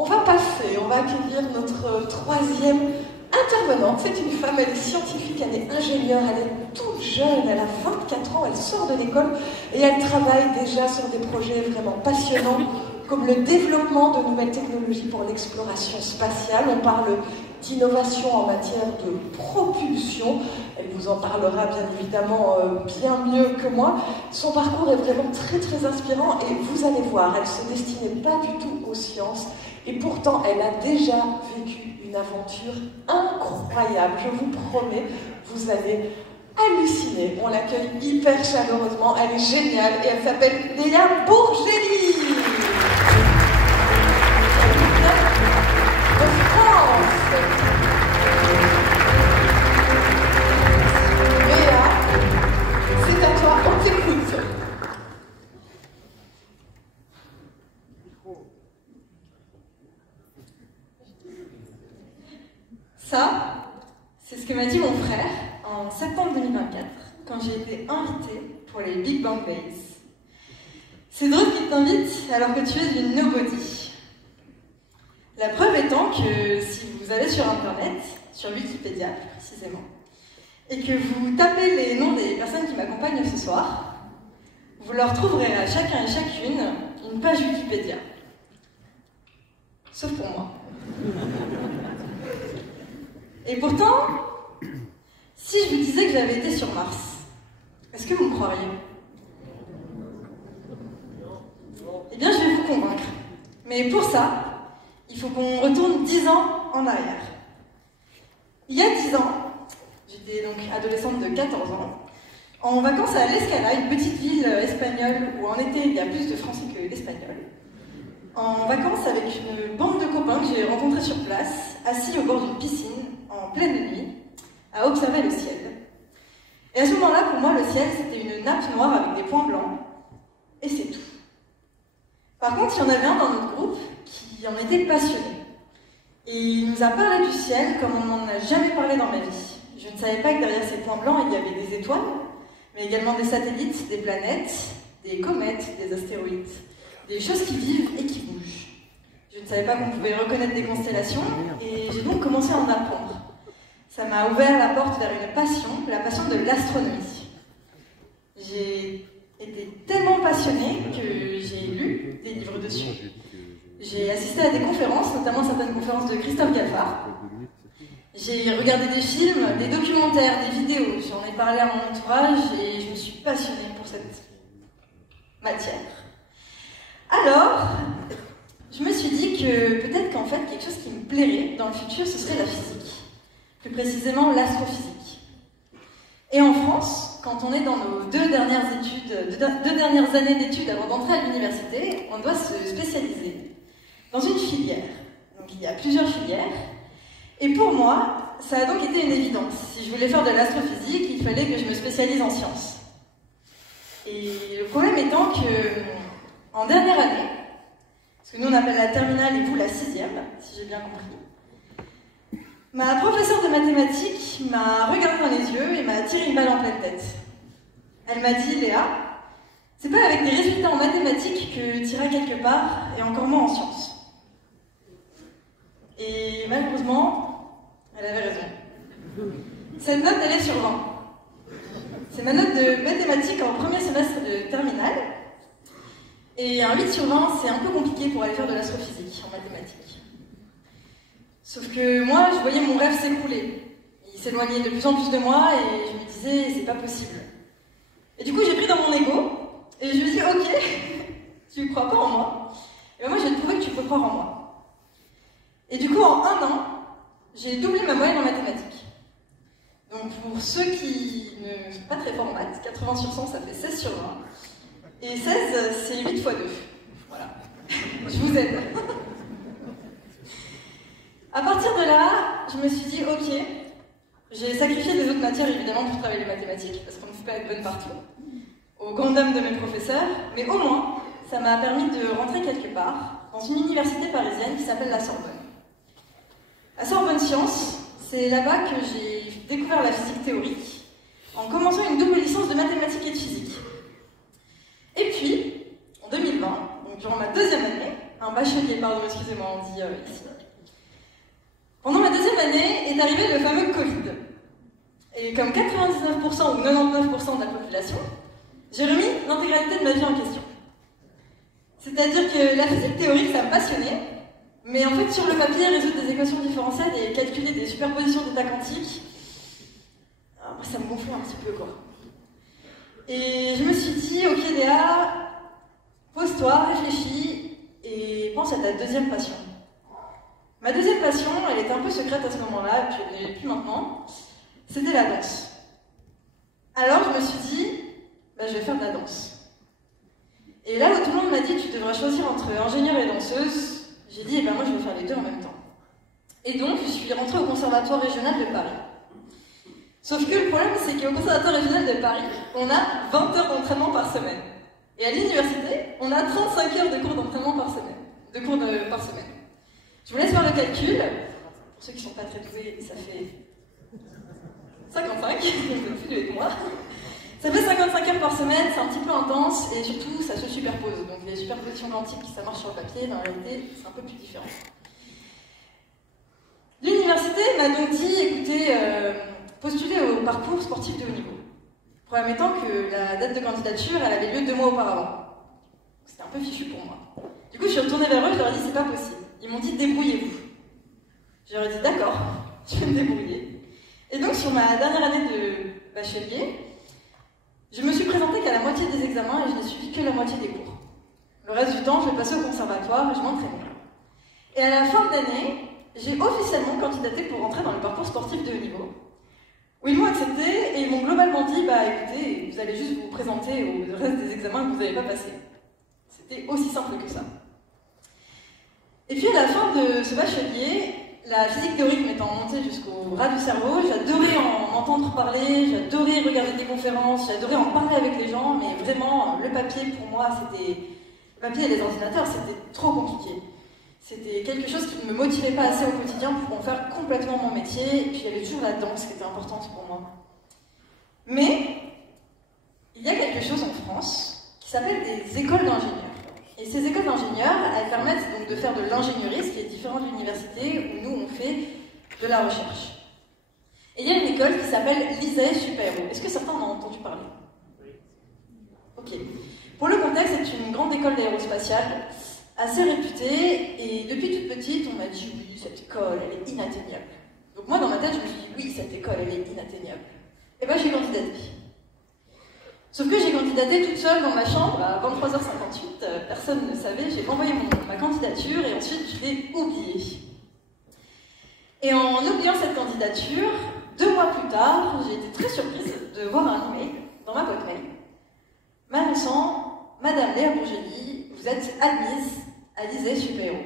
On va accueillir notre troisième intervenante. C'est une femme, elle est scientifique, elle est ingénieure, elle est toute jeune, elle a 24 ans, elle sort de l'école et elle travaille déjà sur des projets vraiment passionnants comme le développement de nouvelles technologies pour l'exploration spatiale. On parle d'innovation en matière de propulsion. Elle vous en parlera bien évidemment bien mieux que moi. Son parcours est vraiment très très inspirant et vous allez voir, elle ne se destinait pas du tout aux sciences et pourtant elle a déjà vécu une aventure incroyable. Je vous promets, vous allez halluciner. On l'accueille hyper chaleureusement, elle est géniale et elle s'appelle Léa Bourgeli. De France. Léa, c'est à toi, on t'écoute. Ça, c'est ce que m'a dit mon frère en septembre 2024, quand j'ai été invitée pour les Big Bang Days. C'est drôle qu'il t'invite alors que tu es une nobody. La preuve étant que si vous allez sur Internet, sur Wikipédia plus précisément, et que vous tapez les noms des personnes qui m'accompagnent ce soir, vous leur trouverez à chacun et chacune une page Wikipédia. Sauf pour moi. Et pourtant, si je vous disais que j'avais été sur Mars, est-ce que vous me croiriez? Eh bien, je vais vous convaincre. Mais pour ça, il faut qu'on retourne 10 ans en arrière. Il y a 10 ans, j'étais donc adolescente de 14 ans, en vacances à l'Escala, une petite ville espagnole où en été il y a plus de français que l'espagnol. En vacances avec une bande de copains que j'ai rencontrés sur place, assis au bord d'une piscine, en pleine nuit, à observer le ciel. Et à ce moment-là, pour moi, le ciel, c'était une nappe noire avec des points blancs, et c'est tout. Par contre, il y en avait un dans notre groupe qui en était passionné. Et il nous a parlé du ciel comme on n'en a jamais parlé dans ma vie. Je ne savais pas que derrière ces points blancs, il y avait des étoiles, mais également des satellites, des planètes, des comètes, des astéroïdes, des choses qui vivent et qui bougent. Je ne savais pas qu'on pouvait reconnaître des constellations, et j'ai donc commencé à en apprendre. Ça m'a ouvert la porte vers une passion, la passion de l'astronomie. J'ai été tellement passionnée que j'ai lu des livres dessus. J'ai assisté à des conférences, notamment certaines conférences de Christophe Galfard. J'ai regardé des films, des documentaires, des vidéos. J'en ai parlé à mon entourage et je me suis passionnée pour cette matière. Alors, je me suis dit que peut-être qu'en fait, quelque chose qui me plairait dans le futur, ce serait la physique. Plus précisément l'astrophysique. Et en France, quand on est dans nos deux dernières années d'études avant d'entrer à l'université, on doit se spécialiser dans une filière. Donc il y a plusieurs filières. Et pour moi, ça a donc été une évidence. Si je voulais faire de l'astrophysique, il fallait que je me spécialise en sciences. Et le problème étant que, en dernière année, ce que nous on appelle la terminale et vous la 6e, si j'ai bien compris, ma professeure de mathématiques m'a regardé dans les yeux et m'a tiré une balle en pleine tête. Elle m'a dit, Léa, c'est pas avec des résultats en mathématiques que tu iras quelque part, et encore moins en sciences. Et malheureusement, elle avait raison. Cette note, elle est sur 20. C'est ma note de mathématiques en premier semestre de terminale. Et un 8 sur 20, c'est un peu compliqué pour aller faire de l'astrophysique en mathématiques. Sauf que moi, je voyais mon rêve s'écrouler. Il s'éloignait de plus en plus de moi et je me disais, c'est pas possible. Et du coup, j'ai pris dans mon ego et je me dis, ok, tu crois pas en moi? Et ben moi, je vais te prouver que tu peux croire en moi. Et du coup, en 1 an, j'ai doublé ma moyenne en mathématiques. Donc pour ceux qui ne sont pas très forts en maths, 80 sur 100, ça fait 16 sur 20. Et 16, c'est 8 fois 2. Voilà. Je vous aide. À partir de là, je me suis dit, ok, j'ai sacrifié des autres matières évidemment pour travailler les mathématiques, parce qu'on ne peut pas être bonne partout, au grand dam de mes professeurs, mais au moins, ça m'a permis de rentrer quelque part dans une université parisienne qui s'appelle la Sorbonne. La Sorbonne Sciences, c'est là-bas que j'ai découvert la physique théorique, en commençant une double licence de mathématiques et de physique. Et puis, en 2020, donc durant ma 2e année, un un bachelier, pardon, excusez-moi, on dit ici. Pendant ma deuxième année est arrivé le fameux Covid. Et comme 99% ou 99% de la population, j'ai remis l'intégralité de ma vie en question. C'est-à-dire que la physique théorique, ça me passionnait, mais en fait, sur le papier, résoudre des équations différentielles et calculer des superpositions d'états quantiques, ça me gonflait un petit peu, quoi. Et je me suis dit, ok Léa, pose-toi, réfléchis et pense à ta deuxième passion. Ma deuxième passion, elle était un peu secrète à ce moment-là, puis elle ne l'est plus maintenant, c'était la danse. Alors je me suis dit, je vais faire de la danse. Et là où tout le monde m'a dit, tu devrais choisir entre ingénieur et danseuse, j'ai dit, moi je vais faire les deux en même temps. Et donc je suis rentrée au Conservatoire régional de Paris. Sauf que le problème, c'est qu'au Conservatoire régional de Paris, on a 20 heures d'entraînement par semaine. Et à l'université, on a 35 heures de cours d'entraînement par semaine. Par semaine. Je vous laisse faire le calcul. Pour ceux qui ne sont pas très doués, ça fait 55, vous plus avec moi. Ça fait 55 heures par semaine, c'est un petit peu intense, et surtout, ça se superpose. Donc les superpositions quantiques, ça marche sur le papier, dans la réalité, c'est un peu plus différent. L'université m'a donc dit, écoutez, postulez au parcours sportif de haut niveau. Problème étant que la date de candidature, elle avait lieu 2 mois auparavant. C'était un peu fichu pour moi. Du coup, je suis retournée vers eux, je leur ai dit, c'est pas possible. Ils m'ont dit, débrouillez-vous. Je leur ai dit, d'accord, je vais me débrouiller. Et donc, sur ma dernière année de bachelier, je me suis présentée qu'à la moitié des examens et je n'ai suivi que la moitié des cours. Le reste du temps, je passais au conservatoire et je m'entraînais. Et à la fin de l'année, j'ai officiellement candidaté pour rentrer dans le parcours sportif de haut niveau, où ils m'ont accepté et ils m'ont globalement dit, écoutez, vous allez juste vous présenter au reste des examens que vous n'avez pas passés. C'était aussi simple que ça. Et puis à la fin de ce bachelier, la physique théorique m'étant montée jusqu'au ras du cerveau, j'adorais en entendre parler, j'adorais regarder des conférences, j'adorais en parler avec les gens, mais vraiment, le papier pour moi, le papier et les ordinateurs, c'était trop compliqué. C'était quelque chose qui ne me motivait pas assez au quotidien pour en faire complètement mon métier, et puis il y avait toujours la danse qui était importante pour moi. Mais, il y a quelque chose en France qui s'appelle des écoles d'ingénieurs. Et ces écoles d'ingénieurs, elles permettent donc de faire de l'ingénierie, ce qui est différent de l'université, où nous on fait de la recherche. Et il y a une école qui s'appelle l'ISAE Super-Héros. Est-ce que certains en ont entendu parler? Oui. Ok. Pour le contexte, c'est une grande école d'aérospatiale, assez réputée, et depuis toute petite, on m'a dit oui, cette école, elle est inatteignable. Donc moi, dans ma tête, je me suis dit oui, cette école, elle est inatteignable. Et j'ai candidaté. Sauf que j'ai candidaté toute seule dans ma chambre à 23h58, personne ne le savait, j'ai envoyé ma candidature et ensuite je l'ai oubliée. Et en oubliant cette candidature, 2 mois plus tard, j'ai été très surprise de voir un email dans ma boîte mail m'annonçant « Madame Léa Bourgély, vous êtes admise à l'ISAE Super-Héros ».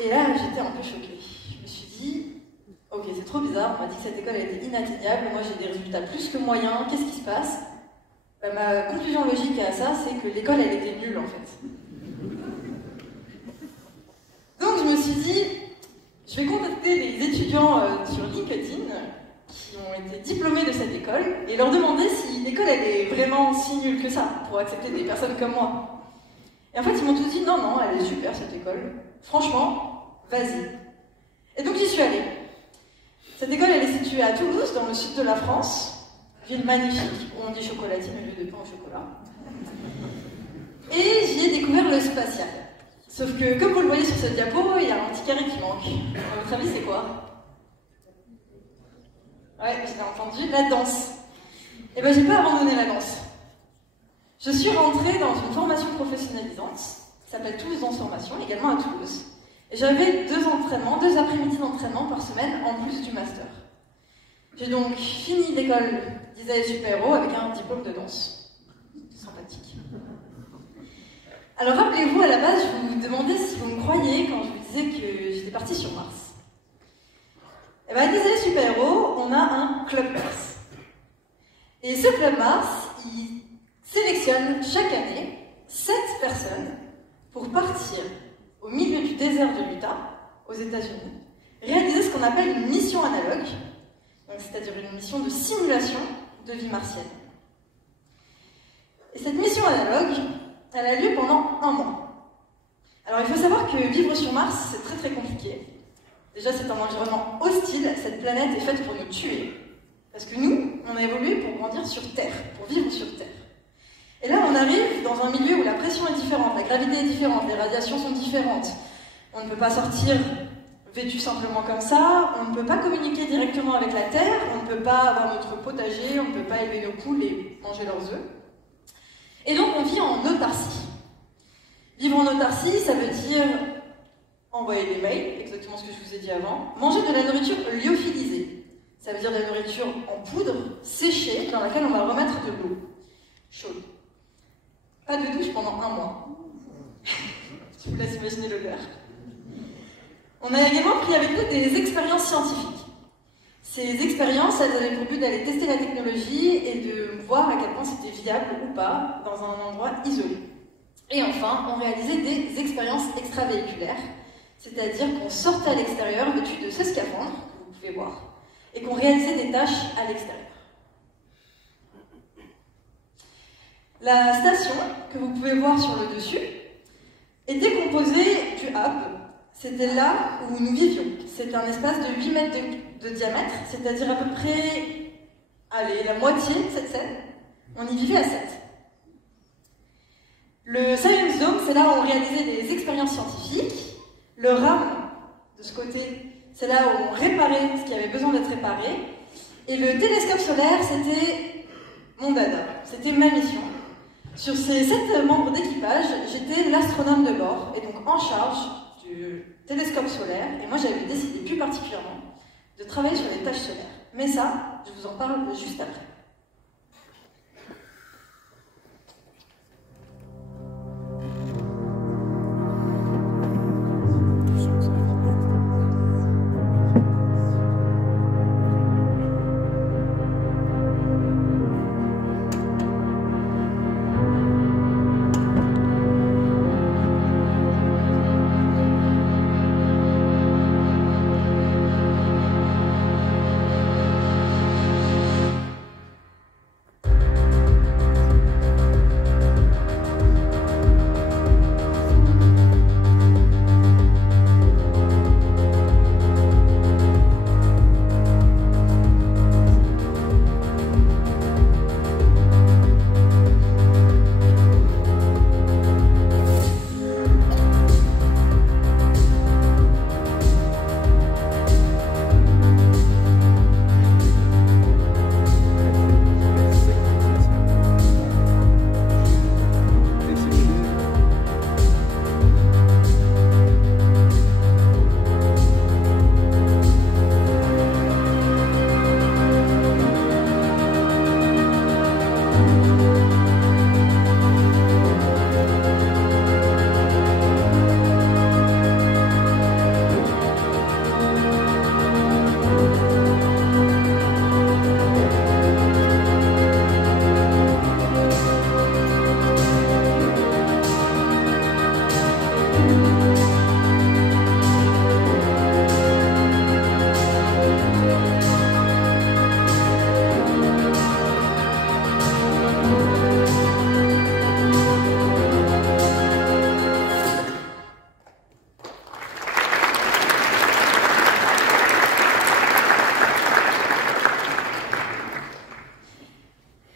Et là, j'étais un peu choquée. Je me suis dit « Ok, c'est trop bizarre, on m'a dit que cette école était inatteignable, moi j'ai des résultats plus que moyens, qu'est-ce qui se passe ?» Ma conclusion logique à ça, c'est que l'école, elle était nulle en fait. Donc je me suis dit, je vais contacter les étudiants sur LinkedIn qui ont été diplômés de cette école et leur demander si l'école, elle est vraiment si nulle que ça pour accepter des personnes comme moi. Et en fait, ils m'ont tous dit, non, non, elle est super cette école, franchement, vas-y. Et donc j'y suis allée. Cette école, elle est située à Toulouse, dans le sud de la France, ville magnifique, où on dit chocolatine au lieu de pain au chocolat. Et j'y ai découvert le spatial. Sauf que, comme vous le voyez sur cette diapo, il y a un petit carré qui manque. À votre avis, c'est quoi? Ouais, je l'ai entendu, la danse. Et j'ai pas abandonné la danse. Je suis rentrée dans une formation professionnalisante, qui s'appelle Toulouse Danse Formation, également à Toulouse. Et j'avais 2 après-midi d'entraînement par semaine, en plus du master. J'ai donc fini l'école d'ISAE Super-Héros avec un diplôme de danse. Sympathique. Alors rappelez-vous, à la base, je vous demandais si vous me croyiez quand je vous disais que j'étais partie sur Mars. Et à l'ISAE Super-Héros, on a un club Mars. Et ce club Mars, il sélectionne chaque année 7 personnes pour partir au milieu du désert de l'Utah, aux États-Unis, réaliser ce qu'on appelle une mission analogue, c'est-à-dire une mission de simulation de vie martienne. Et cette mission analogue, elle a lieu pendant 1 mois. Alors il faut savoir que vivre sur Mars, c'est très très compliqué. Déjà, c'est un environnement hostile, cette planète est faite pour nous tuer. Parce que nous, on a évolué pour grandir sur Terre, pour vivre sur Terre. Et là, on arrive dans un milieu où la pression est différente, la gravité est différente, les radiations sont différentes. On ne peut pas sortir vêtu simplement comme ça, on ne peut pas communiquer directement avec la Terre, on ne peut pas avoir notre potager, on ne peut pas élever nos poules et manger leurs œufs. Et donc, on vit en autarcie. Vivre en autarcie, ça veut dire envoyer des mails, exactement ce que je vous ai dit avant, manger de la nourriture lyophilisée. Ça veut dire de la nourriture en poudre, séchée, dans laquelle on va remettre de l'eau chaude. Pas de douche pendant 1 mois. Je vous laisse imaginer l'odeur. On a également pris avec nous des expériences scientifiques. Ces expériences, elles avaient pour but d'aller tester la technologie et de voir à quel point c'était viable ou pas dans un endroit isolé. Et enfin, on réalisait des expériences extravéhiculaires, c'est-à-dire qu'on sortait à l'extérieur vêtu de ce scaphandre, que vous pouvez voir, et qu'on réalisait des tâches à l'extérieur. La station, que vous pouvez voir sur le dessus, était composée du hub. C'était là où nous vivions. C'était un espace de 8 mètres de diamètre, c'est-à-dire à peu près, allez, la moitié de cette scène. On y vivait à 7. Le Science Dome, c'est là où on réalisait des expériences scientifiques. Le RAM, de ce côté, c'est là où on réparait ce qui avait besoin d'être réparé. Et le télescope solaire, c'était mon dada, c'était ma mission. Sur ces 7 membres d'équipage, j'étais l'astronome de bord, et donc en charge du télescope solaire. Et moi, j'avais décidé plus particulièrement de travailler sur les tâches solaires. Mais ça, je vous en parle juste après.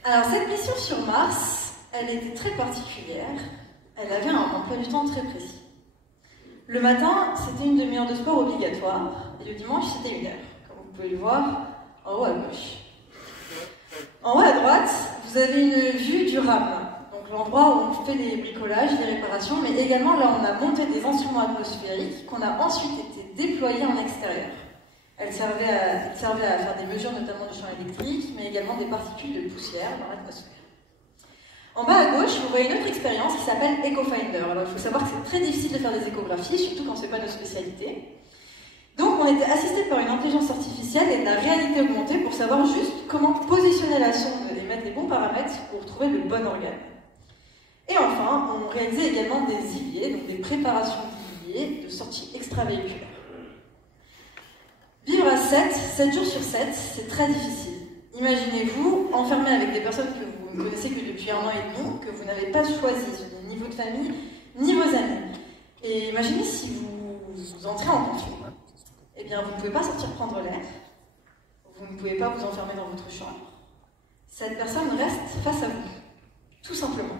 Alors cette mission sur Mars, elle était très particulière. Elle avait un emploi du temps très précis. Le matin, c'était une demi-heure de sport obligatoire, et le dimanche, c'était 1 heure, comme vous pouvez le voir en haut à gauche. En haut à droite, vous avez une vue du RAM, donc l'endroit où on fait les bricolages, les réparations, mais également là on a monté des instruments atmosphériques qu'on a ensuite été déployés en extérieur. Elle servait à faire des mesures notamment de champ électrique, mais également des particules de poussière dans l'atmosphère. En bas à gauche, vous voyez une autre expérience qui s'appelle EcoFinder. Alors il faut savoir que c'est très difficile de faire des échographies, surtout quand ce n'est pas nos spécialités. Donc on était assisté par une intelligence artificielle et de la réalité augmentée pour savoir juste comment positionner la sonde et mettre les bons paramètres pour trouver le bon organe. Et enfin, on réalisait également des IVIE, donc des préparations d'IVIE de sortie extravéhiculaire. Vivre à 7 jours sur 7, c'est très difficile. Imaginez-vous enfermé avec des personnes que vous ne connaissez que depuis 1 an et demi, que vous n'avez pas choisi, ni votre famille, ni vos amis. Et imaginez si vous entrez en conflit. Eh bien, vous ne pouvez pas sortir prendre l'air, vous ne pouvez pas vous enfermer dans votre chambre. Cette personne reste face à vous, tout simplement.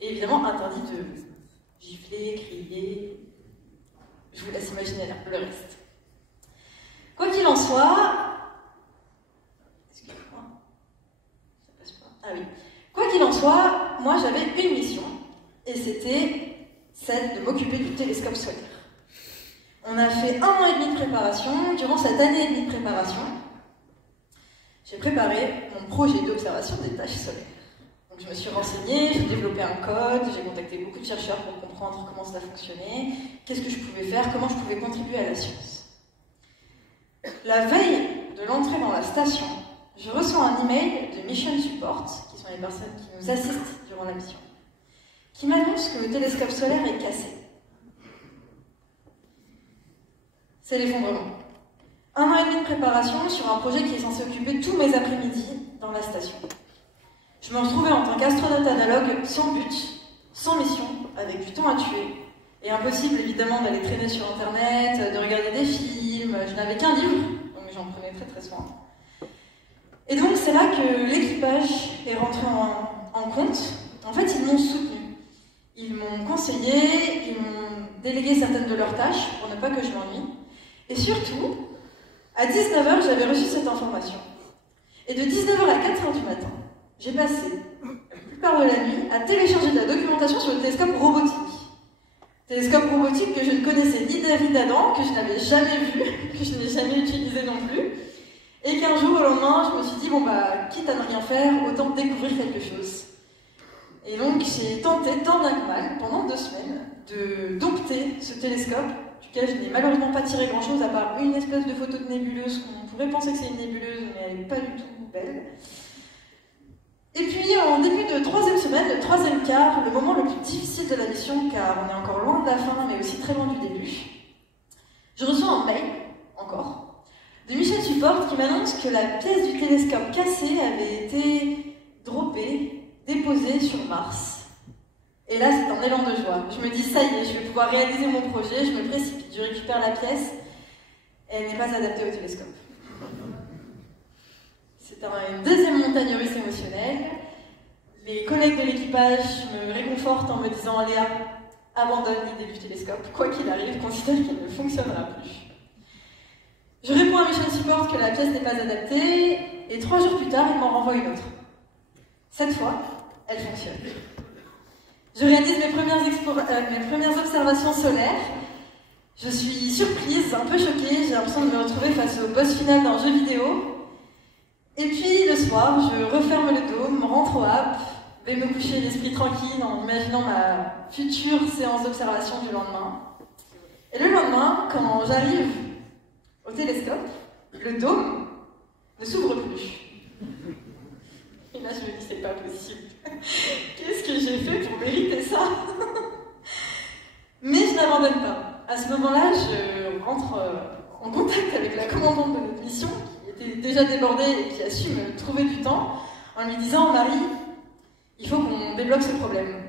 Et évidemment, interdit de gifler, crier. Je vous laisse imaginer le reste. Quoi qu'il en soit... Excusez-moi. Ça passe pas. Ah oui. Quoi qu'il en soit, moi j'avais une mission, et c'était celle de m'occuper du télescope solaire. On a fait 1 an et demi de préparation. Durant cette année et demie de préparation, j'ai préparé mon projet d'observation des taches solaires. Donc je me suis renseignée, j'ai développé un code, j'ai contacté beaucoup de chercheurs pour comprendre comment cela fonctionnait, qu'est-ce que je pouvais faire, comment je pouvais contribuer à la science. La veille de l'entrée dans la station, je reçois un email de Mission Support, qui sont les personnes qui nous assistent durant la mission, qui m'annonce que le télescope solaire est cassé. C'est l'effondrement. 1 an et demi de préparation sur un projet qui est censé occuper tous mes après-midi dans la station. Je me retrouvais en tant qu'astronaute analogue, sans but, sans mission, avec du temps à tuer. Et impossible évidemment d'aller traîner sur internet, de regarder des films, je n'avais qu'un livre, donc j'en prenais très soin. Et donc c'est là que l'équipage est rentré en compte. En fait, ils m'ont soutenu. Ils m'ont conseillé, ils m'ont délégué certaines de leurs tâches pour ne pas que je m'ennuie. Et surtout, à 19h, j'avais reçu cette information. Et de 19h à 4h du matin, j'ai passé la plupart de la nuit à télécharger de la documentation sur le télescope robotique. Télescope robotique que je ne connaissais ni David Adam, que je n'avais jamais vu, que je n'ai jamais utilisé non plus. Et qu'un jour au lendemain, je me suis dit, bon bah, quitte à ne rien faire, autant découvrir quelque chose. Et donc j'ai tenté, tant bien que mal, pendant 2 semaines, de dompter ce télescope, duquel je n'ai malheureusement pas tiré grand chose, à part une espèce de photo de nébuleuse, qu'on pourrait penser que c'est une nébuleuse, mais elle n'est pas du tout belle. Et puis en début de 3e semaine, le 3e quart, le moment le plus difficile de la mission, car on est encore loin de la fin, mais aussi très loin du début, je reçois un mail, encore, de Mission Support qui m'annonce que la pièce du télescope cassée avait été droppée, déposée sur Mars. Et là, c'est un élan de joie. Je me dis, ça y est, je vais pouvoir réaliser mon projet, je me précipite, je récupère la pièce, et elle n'est pas adaptée au télescope. C'est une deuxième montagne russe émotionnelle. Les collègues de l'équipage me réconfortent en me disant, Léa, abandonne l'idée du télescope, quoi qu'il arrive, considère qu'il ne fonctionnera plus. Je réponds à Mission Support que la pièce n'est pas adaptée, et 3 jours plus tard, il m'en renvoie une autre. Cette fois, elle fonctionne. Je réalise mes premières observations solaires. Je suis surprise, un peu choquée, j'ai l'impression de me retrouver face au boss final d'un jeu vidéo. Et puis le soir, je referme le dôme, rentre au HAP, vais me coucher l'esprit tranquille en imaginant ma future séance d'observation du lendemain. Et le lendemain, quand j'arrive au télescope, le dôme ne s'ouvre plus. Et là, je me dis, c'est pas possible. Qu'est-ce que j'ai fait pour mériter ça? Mais je n'abandonne pas. À ce moment-là, je rentre en contact avec la commandante de notre mission, qui était déjà débordée et qui a su me trouver du temps, en lui disant, Marie, il faut qu'on débloque ce problème.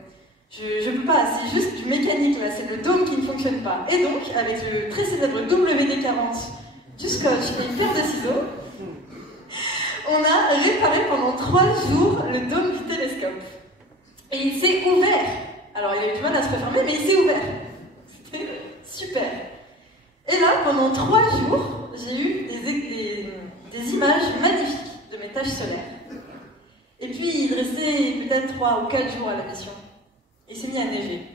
Je peux pas, c'est juste du mécanique là, c'est le dôme qui ne fonctionne pas. Et donc, avec le très célèbre WD-40, du scotch et une paire de ciseaux, on a réparé pendant 3 jours le dôme du télescope. Et il s'est ouvert. Alors il a eu du mal à se refermer, mais il s'est ouvert. C'était super. Et là, pendant 3 jours, j'ai eu des images magnifiques de mes taches solaires. Et puis il restait peut-être 3 ou 4 jours à la mission. Et il s'est mis à neiger.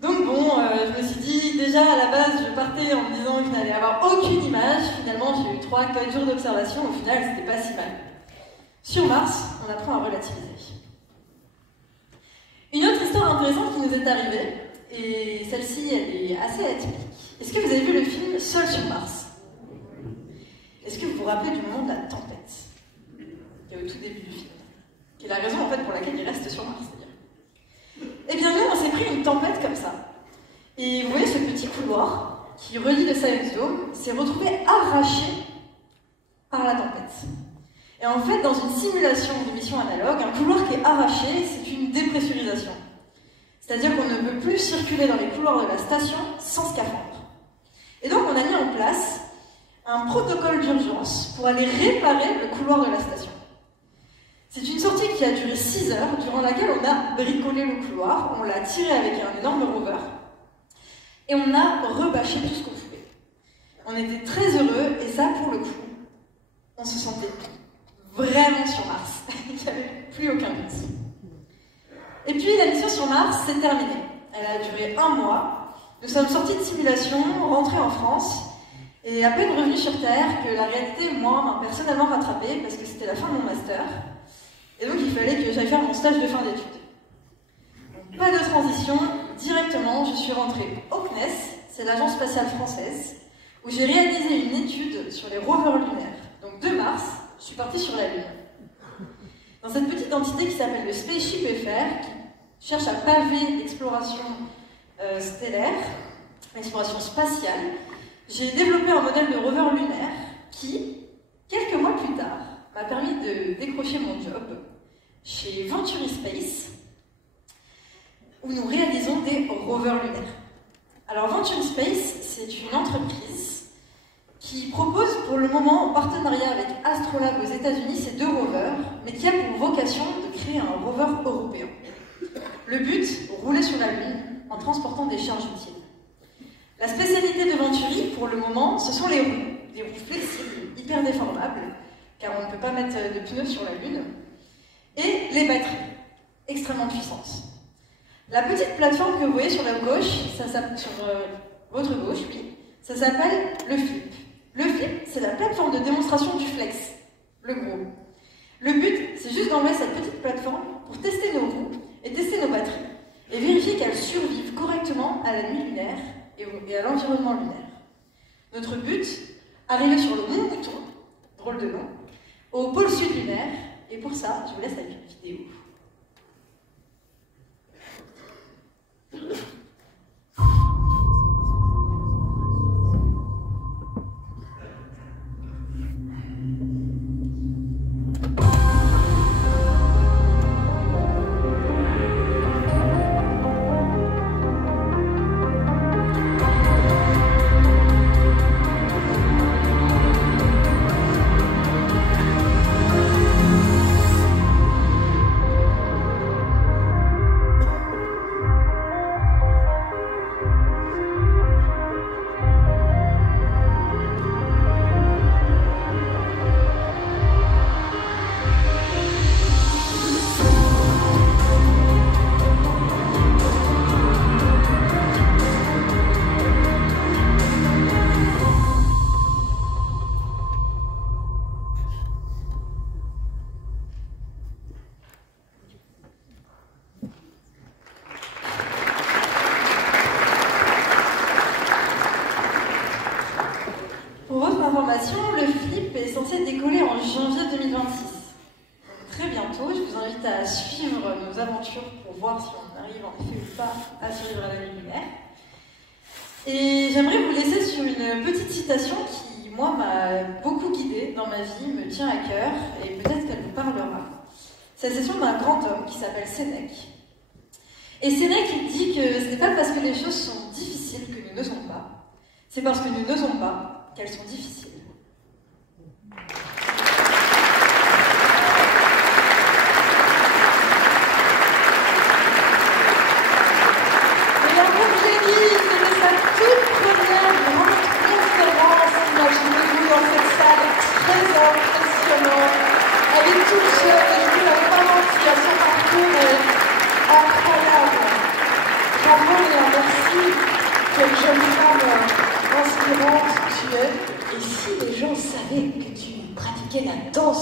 Donc bon, je me suis dit, déjà à la base, je partais en me disant que je n'allais avoir aucune image. Finalement, j'ai eu 3-4 jours d'observation. Au final, c'était pas si mal. Sur Mars, on apprend à relativiser. Une autre histoire intéressante qui nous est arrivée, et celle-ci, elle est assez atypique. Est-ce que vous avez vu le film Seul sur Mars? Est-ce que vous vous rappelez du moment de la tempête qui est au tout début du film, qui est la raison en fait pour laquelle il reste sur Mars, c'est-à-dire. Eh bien nous, on s'est pris une tempête comme ça. Et vous voyez ce petit couloir qui relie le Science Dome s'est retrouvé arraché par la tempête. Et en fait, dans une simulation de mission analogue, un couloir qui est arraché, c'est une dépressurisation. C'est-à-dire qu'on ne peut plus circuler dans les couloirs de la station sans scaphandre. Et donc on a mis en place un protocole d'urgence pour aller réparer le couloir de la station. C'est une sortie qui a duré 6 heures, durant laquelle on a bricolé le couloir, on l'a tiré avec un énorme rover, et on a rebâché tout ce qu'on pouvait. On était très heureux, et ça, pour le coup, on se sentait vraiment sur Mars. Il n'y avait plus aucun doute. Et puis, la mission sur Mars, c'est terminé. Elle a duré 1 mois. Nous sommes sortis de simulation, rentrés en France, et à peine revenus sur Terre que la réalité, moi, m'a personnellement rattrapée, parce que c'était la fin de mon master. Et donc, il fallait que j'aille faire mon stage de fin d'études. Pas de transition, directement, je suis rentrée au CNES, c'est l'Agence spatiale française, où j'ai réalisé une étude sur les rovers lunaires. Donc, de Mars, je suis partie sur la Lune. Dans cette petite entité qui s'appelle le Spaceship FR, qui cherche à paver l'exploration stellaire, l'exploration spatiale, j'ai développé un modèle de rover lunaire qui, quelques mois plus tard, m'a permis de décrocher mon job chez Venturi Space, où nous réalisons des rovers lunaires. Alors Venturi Space, c'est une entreprise qui propose pour le moment, en partenariat avec Astrolab aux États-Unis, ces 2 rovers, mais qui a pour vocation de créer un rover européen. Le but, rouler sur la Lune en transportant des charges utiles. La spécialité de Venturi, pour le moment, ce sont les roues. Des roues flexibles, hyper déformables, car on ne peut pas mettre de pneus sur la Lune, et les batteries, extrêmement puissantes. La petite plateforme que vous voyez sur la gauche, sur votre gauche, oui, ça s'appelle le flip. Le flip, c'est la plateforme de démonstration du flex, le gros. Le but, c'est juste d'enlever cette petite plateforme pour tester nos roues et tester nos batteries, et vérifier qu'elles survivent correctement à la nuit lunaire et à l'environnement lunaire. Notre but, arriver sur le Mont Bouton, drôle de nom, au pôle sud lunaire, et pour ça, je vous laisse avec une vidéo. Le flip est censé décoller en janvier 2026. Donc, très bientôt, je vous invite à suivre nos aventures pour voir si on arrive en effet ou pas à survivre à la nuit lunaire. Et j'aimerais vous laisser sur une petite citation qui, moi, m'a beaucoup guidée dans ma vie, me tient à cœur, et peut-être qu'elle vous parlera. C'est la citation d'un grand homme qui s'appelle Sénèque. Et Sénèque dit que ce n'est pas parce que les choses sont difficiles que nous n'osons pas, c'est parce que nous n'osons pas qu'elles sont difficiles.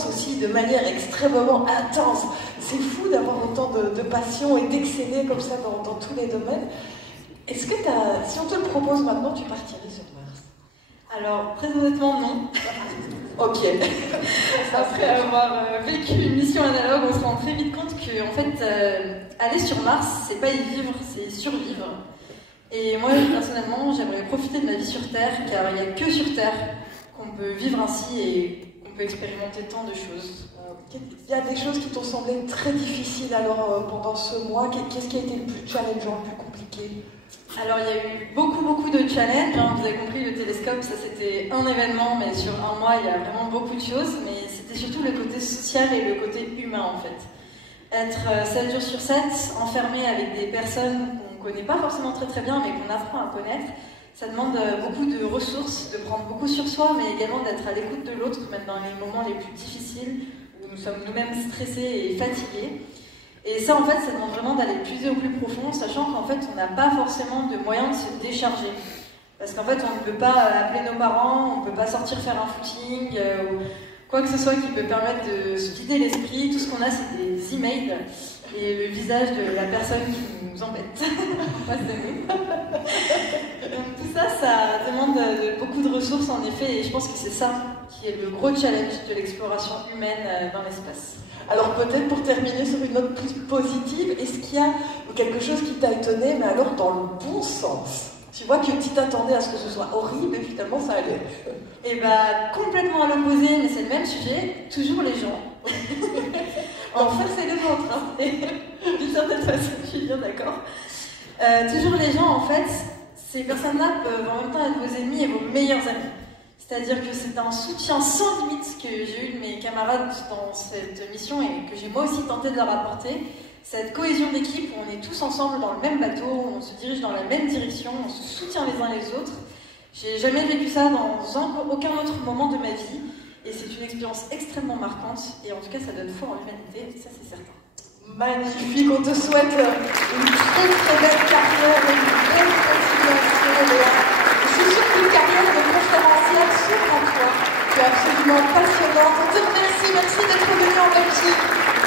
Aussi de manière extrêmement intense. C'est fou d'avoir autant de passion et d'exceller comme ça dans tous les domaines. Est-ce que si on te le propose maintenant, tu partirais sur Mars? Alors, très honnêtement, non. Ok. Après avoir vécu une mission analogue, on se rend très vite compte que, en fait, aller sur Mars, c'est pas y vivre, c'est survivre. Et moi, personnellement, j'aimerais profiter de ma vie sur Terre, car il n'y a que sur Terre qu'on peut vivre ainsi et on peut expérimenter tant de choses. Il y a des choses qui t'ont semblé très difficiles alors pendant ce mois. Qu'est-ce qui a été le plus challengeant, le plus compliqué? Alors, il y a eu beaucoup de challenges. Hein. Vous avez compris, le télescope, ça c'était un événement, mais sur un mois, il y a vraiment beaucoup de choses. Mais c'était surtout le côté social et le côté humain, en fait. Être 7 jours sur 7, enfermé avec des personnes qu'on ne connaît pas forcément très bien, mais qu'on apprend à connaître, ça demande beaucoup de ressources, de prendre beaucoup sur soi, mais également d'être à l'écoute de l'autre, même dans les moments les plus difficiles, où nous sommes nous-mêmes stressés et fatigués. Et ça, en fait, ça demande vraiment d'aller puiser au plus profond, sachant qu'en fait, on n'a pas forcément de moyens de se décharger. Parce qu'en fait, on ne peut pas appeler nos parents, on ne peut pas sortir faire un footing, ou quoi que ce soit qui peut permettre de se vider l'esprit. Tout ce qu'on a, c'est des emails et le visage de la personne qui nous embête. On va s'aimer. Donc tout ça, ça demande beaucoup de ressources, en effet, et je pense que c'est ça qui est le gros challenge de l'exploration humaine dans l'espace. Alors peut-être pour terminer sur une note plus positive, est-ce qu'il y a quelque chose qui t'a étonné, mais alors dans le bon sens? Tu vois que tu t'attendais à ce que ce soit horrible et finalement ça allait. Et bah complètement à l'opposé, mais c'est le même sujet, toujours les gens. L'enfer c'est le vôtre, hein. D'une certaine façon, je suis bien d'accord. Toujours les gens, en fait, ces personnes-là peuvent en même temps être vos ennemis et vos meilleurs amis. C'est-à-dire que c'est un soutien sans limite que j'ai eu de mes camarades dans cette mission et que j'ai moi aussi tenté de leur apporter. Cette cohésion d'équipe où on est tous ensemble dans le même bateau, où on se dirige dans la même direction, on se soutient les uns les autres. J'ai jamais vécu ça dans aucun autre moment de ma vie et c'est une expérience extrêmement marquante et en tout cas ça donne foi en l'humanité, ça c'est certain. Magnifique, on te souhaite une très belle carrière, une belle continuation, Léa. Je suis sûre qu'une carrière de conférencière s'ouvre à toi. Tu es absolument passionnante. On te remercie, merci d'être venue en Belgique.